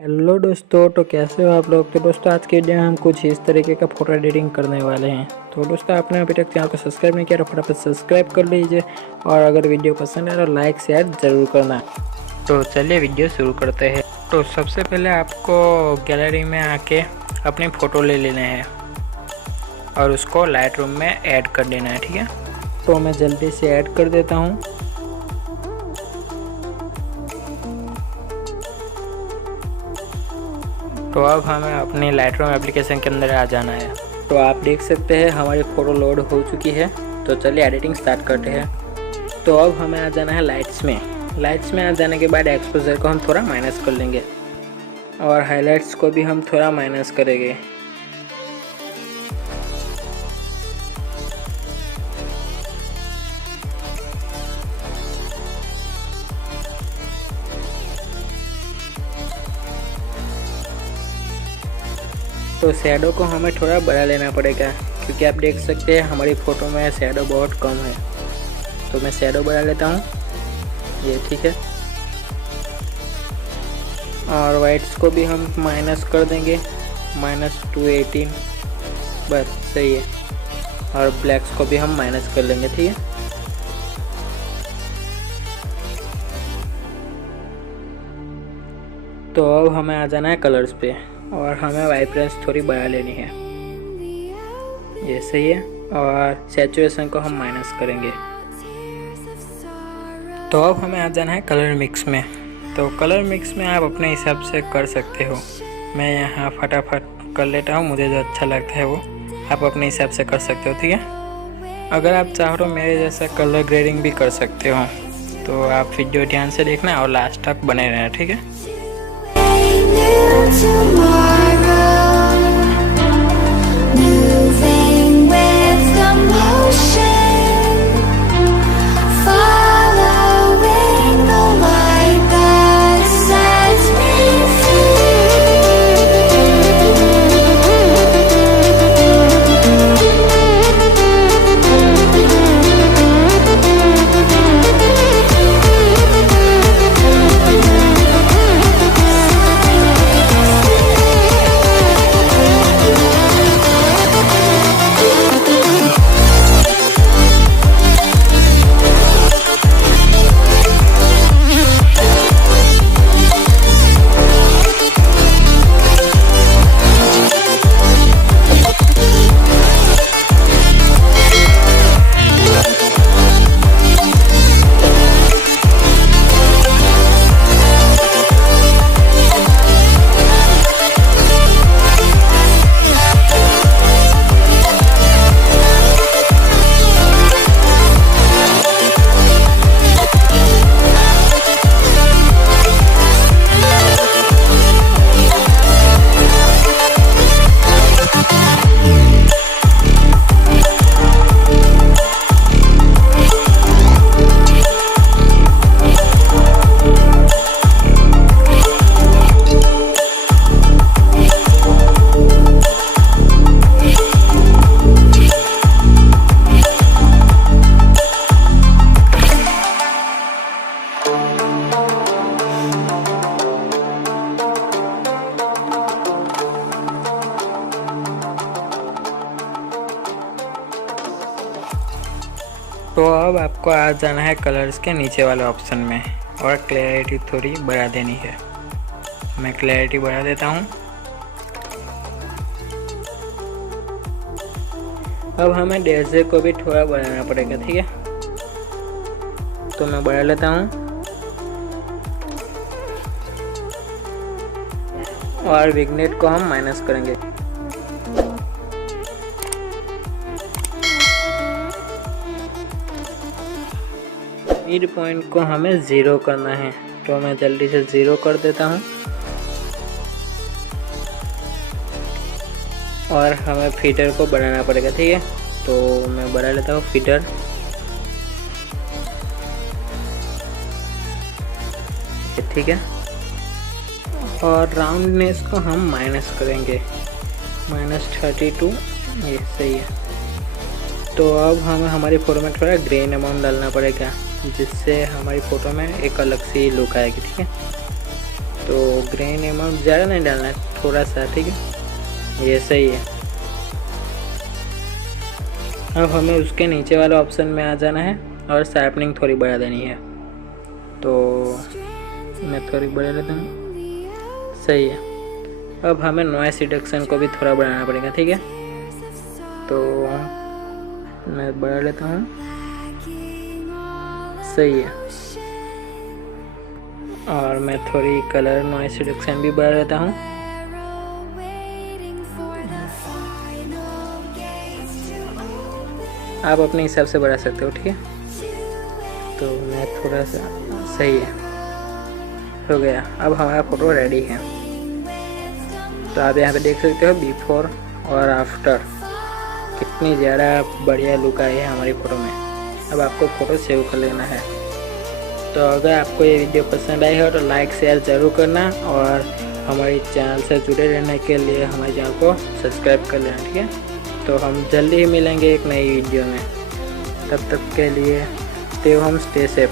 Hello दोस्तों, तो कैसे हो आप लोग। तो दोस्तों आज के वीडियो में हम कुछ इस तरीके का फ़ोटो एडिटिंग करने वाले हैं। तो दोस्तों आपने अभी तक चैनल को सब्सक्राइब नहीं किया तो फटाफट सब्सक्राइब कर लीजिए और अगर वीडियो पसंद है तो लाइक शेयर ज़रूर करना। तो चलिए वीडियो शुरू करते हैं। तो सबसे पहले आपको गैलरी में आके अपनी फ़ोटो ले लेना है और उसको लाइटरूम में ऐड कर देना है, ठीक है। तो मैं जल्दी से ऐड कर देता हूँ। तो अब हमें अपनी लाइटरूम एप्लीकेशन के अंदर आ जाना है। तो आप देख सकते हैं हमारी फ़ोटो लोड हो चुकी है। तो चलिए एडिटिंग स्टार्ट करते हैं। तो अब हमें आ जाना है लाइट्स में। लाइट्स में आ जाने के बाद एक्सपोजर को हम थोड़ा माइनस कर लेंगे और हाइलाइट्स को भी हम थोड़ा माइनस करेंगे। तो शैडो को हमें थोड़ा बढ़ा लेना पड़ेगा क्योंकि आप देख सकते हैं हमारी फ़ोटो में शैडो बहुत कम है। तो मैं शैडो बढ़ा लेता हूँ, ये ठीक है। और वाइट्स को भी हम माइनस कर देंगे, -218, बस सही है। और ब्लैक्स को भी हम माइनस कर लेंगे, ठीक है। तो अब हमें आ जाना है कलर्स पे और हमें वाइब्रेंस थोड़ी बढ़ा लेनी है, ये सही है। और सैचुरेशन को हम माइनस करेंगे। तो अब हमें आ जाना है कलर मिक्स में। तो कलर मिक्स में आप अपने हिसाब से कर सकते हो। मैं यहाँ फटाफट कर लेता हूँ, मुझे जो अच्छा लगता है वो आप अपने हिसाब से कर सकते हो, ठीक है। अगर आप चाहो तो मेरे जैसा कलर ग्रेडिंग भी कर सकते हो। तो आप वीडियो ध्यान से देखना और लास्ट तक बने रहना, ठीक है। तो अब आपको आ जाना है कलर्स के नीचे वाले ऑप्शन में और क्लैरिटी थोड़ी बढ़ा देनी है। मैं क्लैरिटी बढ़ा देता हूँ। अब हमें जैसे को भी थोड़ा बढ़ाना पड़ेगा, ठीक है। तो मैं बढ़ा लेता हूँ और विग्नेट को हम माइनस करेंगे। मिड पॉइंट को हमें 0 करना है, तो मैं जल्दी से 0 कर देता हूँ। और हमें फीडर को बढ़ाना पड़ेगा, ठीक है। तो मैं बढ़ा लेता हूँ फीडर। ठीक है। और राउंडनेस को हम माइनस करेंगे, -32, ये सही है। तो अब हमें हमारी फ़ोटो में थोड़ा ग्रेन अमाउंट डालना पड़ेगा जिससे हमारी फ़ोटो में एक अलग सी लुक आएगी, ठीक है। तो ग्रेन अमाउंट ज़्यादा नहीं डालना है, थोड़ा सा, ठीक है, ये सही है। अब हमें उसके नीचे वाले ऑप्शन में आ जाना है और शार्पनिंग थोड़ी बढ़ा देनी है। तो मैं थोड़ी बढ़ा लेता हूँ, सही है। अब हमें नॉइस रिडक्शन को भी थोड़ा बढ़ाना पड़ेगा, ठीक है। तो मैं बढ़ा लेता हूँ, सही है। और मैं थोड़ी कलर नॉइस रिडक्शन भी बढ़ा लेता हूँ। आप अपने हिसाब से बढ़ा सकते हो, ठीक है। तो मैं थोड़ा सा, सही है, हो गया। अब हमारा फ़ोटो रेडी है। तो आप यहाँ पे देख सकते हो बिफोर और आफ्टर कितनी ज़्यादा बढ़िया लुक आई है हमारी फ़ोटो में। अब आपको फ़ोटो सेव कर लेना है। तो अगर आपको ये वीडियो पसंद आई हो तो लाइक शेयर ज़रूर करना, और हमारे चैनल से जुड़े रहने के लिए हमारे चैनल को सब्सक्राइब कर लेना, ठीक है। तो हम जल्दी ही मिलेंगे एक नई वीडियो में। तब तक के लिए स्टे होम स्टे सेफ।